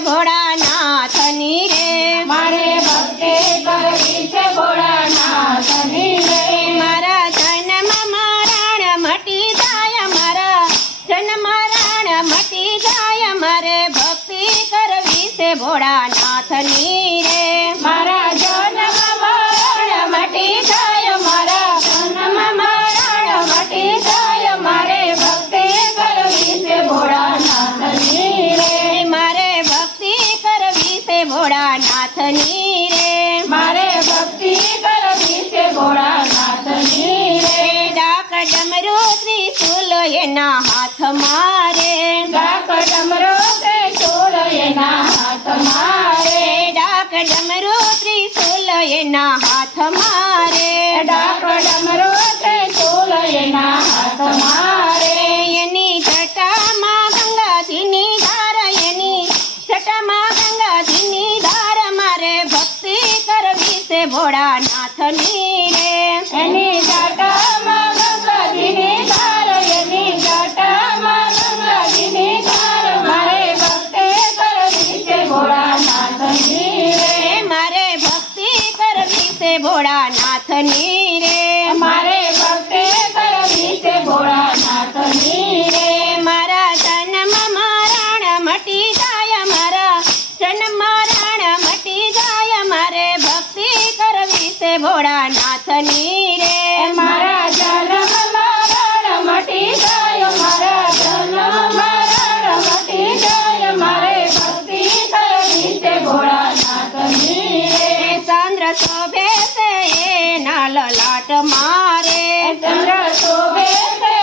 ભોળાનાથની રે મારે ભક્તિ કરવી છે ભોળાનાથની રે મારા જન્મ મરણ મટી જાય મારા જન્મ મરણ મટી જાય મારે ભક્તિ કરવી છે ભોળાનાથની રે મારા જન્મ મરણ મટી જાય મારા જન્મ મરણ મટી જાય મારે ભક્તિ કરવી છે ભોળાનાથની રે મારે ભક્તિ કરવી છે ભોળાનાથની રે મારે ભક્તિ કરવી છે ભોળાનાથની રે ડાક ડમરૂ ત્રિશૂલ એના હાથ મારે ડાક ડમરો ત્રિશૂલ એના હાથ મારે ડાક ડમરૂ ત્રિશૂલ એના હાથ મારે ડાક ડમરો ત્રિશૂલ એના હાથ મારે એની જટામાં ગંગાજીની ધાર એની જટામાં ગંગાજીની ધાર મારે ભક્તિ કરવી છે ભોળાનાથની રે એની જટામાં ગંગાજીની ધાર એની જટામાં ગંગાજીની ધાર મારે ભક્તિ કરવી છે ભોળાનાથની રે મારે ભક્તિ કરવી છે ભોળાનાથની રે મારે ભક્તિ કરવી છે ભોળાનાથની રે મારા જન્મ મરણ મટી જાય મારા જન્મ મરણ મટી જાય મારે ભક્તિ કરવી છે ભોળાનાથની રે મારા જન્મ મરણ મટી જાય મારા જન્મ મરણ મટી જાય મારે ભક્તિ કરવી છે ભોળાનાથની રે ચંદ્ર શોભે છે એના લલાટ મારે ચંદ્ર શોભે છે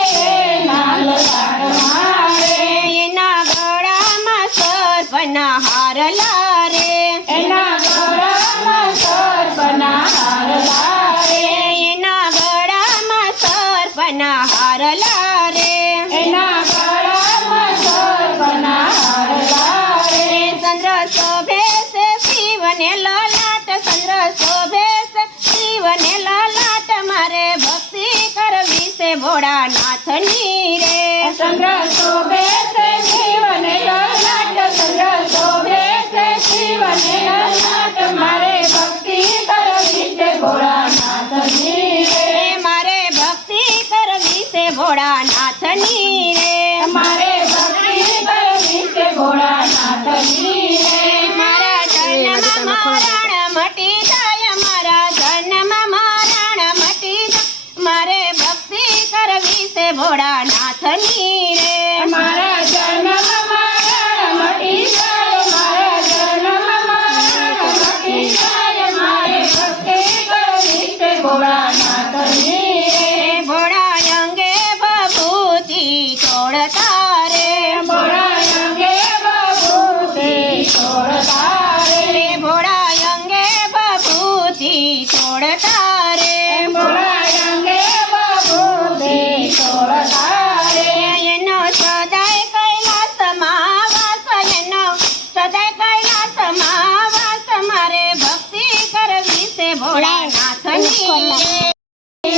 એના લલાટ મારે એના ગળામાં સર્પના હાર લારે એના ગળામાં સર્પના હાર લારે એના ગળામાં સર્પના હાર લારે એના ગળામાં સર્પના હાર લારે ચંદ્ર શોભે છે શિવને લલાટ ચંદ્ર શોભે છે શિવને લલાટ મારે ભક્તિ કરવી છે ભોળાનાથની રે ચંદ્ર શોભે છે શિવને લલાટ ચંદ્ર શોભે છે શિવને લલાટ મારે ભક્તિ કરવી છે ભોળાનાથની રે મારે ભક્તિ કરવી છે ભોળાનાથની રે મારે ભક્તિ કરવી છે ભોળાનાથની રે મારા જન્મ મરણ મટી જાય મારા જન્મ મરણ મટી જાય મારે ભક્તિ કરવી છે ભોળાનાથની રે મારા જન્મ મરણ મટી જાય મારા જન્મ મરણ મટી જાય મારે ભક્તિ કરવી છે ભોળાનાથની રે ભોળા અંગે ભભૂતિ તોડતા રે ભોળા અંગે ભભૂતિ તોડતા રે ભોળા અંગે ભભૂતિ તોડતા રે ભોળા અંગે ભભૂતિ તોડતા રે એનો સદાય કૈલાસમાં વાસ એનો સદાય કૈલાસમાં વાસ મારે ભક્તિ કરવી છે ભોળાનાથની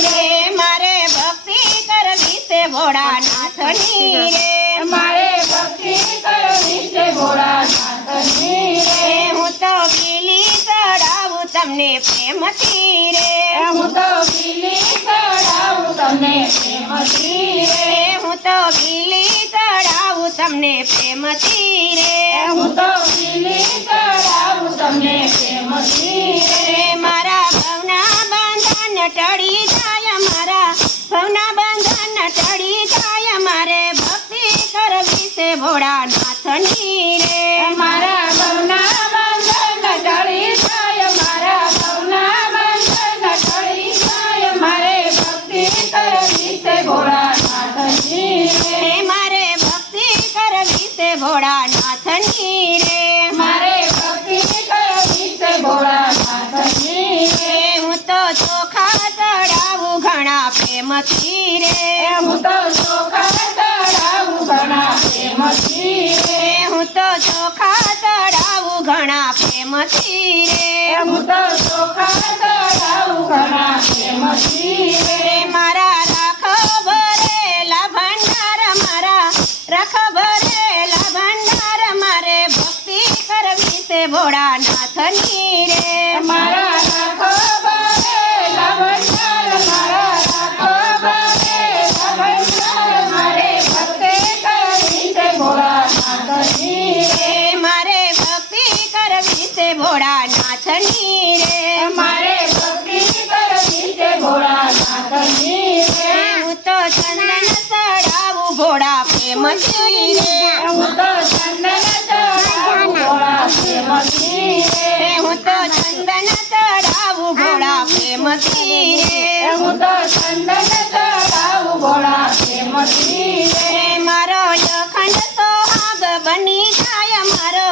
રે મારે ભક્તિ કરવી છે ભોળાનાથની રે મારે ભક્તિ કરવી છે ભોળાનાથની રે હું તો બીલી ચડાવું તમને પ્રેમથી રે હું તો બીલી ચડાવું તમને પ્રેમથી રે હું તો બીલી ચડાવું તમને પ્રેમથી રે હું તો બીલી ચડાવું તમને પ્રેમથી રે મારા ભવના બંધન ટળી જાય મારા ભવના બંધન ટળી જાય મારે ભક્તિ કરવી છે ભોળાનાથની રે મારા ભવના બંધન ટળી જાય મારા ભવના બંધન ટળી જાય મારે ભક્તિ કરવી છે ભોળાનાથની રે મારે ભક્તિ કરવી છે ભોળાનાથની રે મારે ભક્તિ કરવી છે ભોળાનાથની રે હું તો ચોખા ચડાવું ઘણા પ્રેમથી રે હું તો ચોખા ચડાવું ઘણા પ્રેમથી રે હું તો ચોખા ચડાવું ઘણા પ્રેમથી રે હું તો ચોખા ચડાવું ઘણા પ્રેમથી રે મારા રાખ ભરેલા ભંડાર મારા રાખ ભરેલા ભંડાર મારે ભક્તિ ભોળાનાથની રે મારા રાખો બારેલા ભંડાર, મારા રાખો બારેલા ભંડાર, મારે ભક્તિ કરવી છે ભોળાનાથની રે. મારે ભક્તિ કરવી છે ભોળાનાથની રે મારે ભક્તિ કરવી છે ભોળાનાથની રે. હું તો ચંદન ચડાવું ભોળા પ્રેમથી રે હું તો ચંદન ચડાવું ભોળા પ્રેમથી રે. હું તો ચંદન ચડાવું ભોળા પ્રેમથી રે હું તો ચંદન ચડાવું ભોળા પ્રેમથી રે. મારો અખંડ સોહાગ બની જાય મારો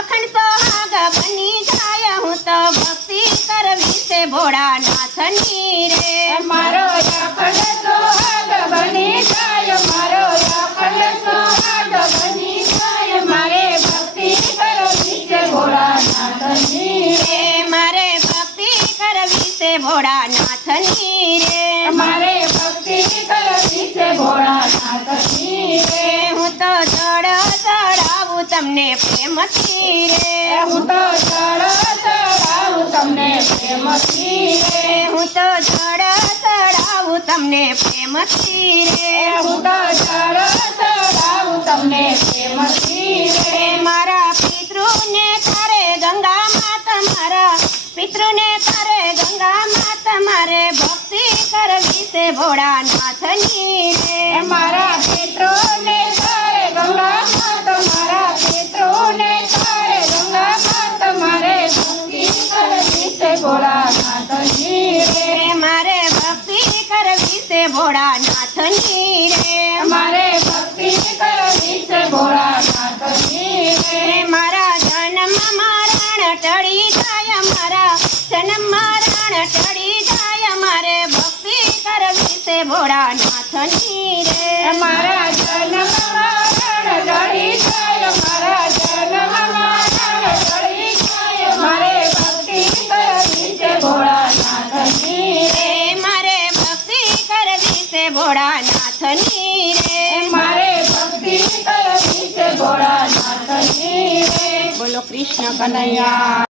અખંડ સોહાગ બની જાય હું તો ભક્તિ કરવી છે ભોળાનાથની રે મારો અખંડ સોહાગ બની જાય, મારો અખંડ સોહાગ બની જાય, મારે ભક્તિ કરવી છે ભોળાનાથની રે. મારે ભક્તિ કરવી છે ભોળાનાથની રે મારે ભક્તિ કરવી છે ભોળાનાથની રે. હું તો જળ ચડાવું તમને પ્રેમથી રે હું તો જળ ચડાવું તમને પ્રેમથી રે. હું તો જળ ચડાવું તમને પ્રેમથી રે હું તો જળ ચડાવું તમને પ્રેમથી રે. મારા પિતૃને તારે ગંગામાં તમારા પિતૃને તારે ગંગામાં તમારે ભક્તિ કરવી છે ભોળાનાથની રે મારા પિતૃને તારે ગંગામાં, તમારા પિતૃને તારે ગંગામાં, તમારે ભક્તિ કરવી છે ભોળાનાથની રે. મારે ભક્તિ કરવી છે ભોળાનાથની રે મારે ભક્તિ કરવી છે ભોળાનાથની રે. મારા જન્મ મરણ ટળી જાય મારા જન્મ મરણ ટળી જાય મારે ભક્તિ કરવી છે ભોળાનાથની રે મારા જન્મ મરણ ટળી જાય, મારા જન્મ મરણ ટળી જાય, મારે ભક્તિ કરવી છે ભોળાનાથની રે. મારે ભક્તિ કરવી છે ભોળાનાથની રે મારે ભક્તિ કરવી છે ભોળાનાથની રે. બોલો કૃષ્ણ કનૈયા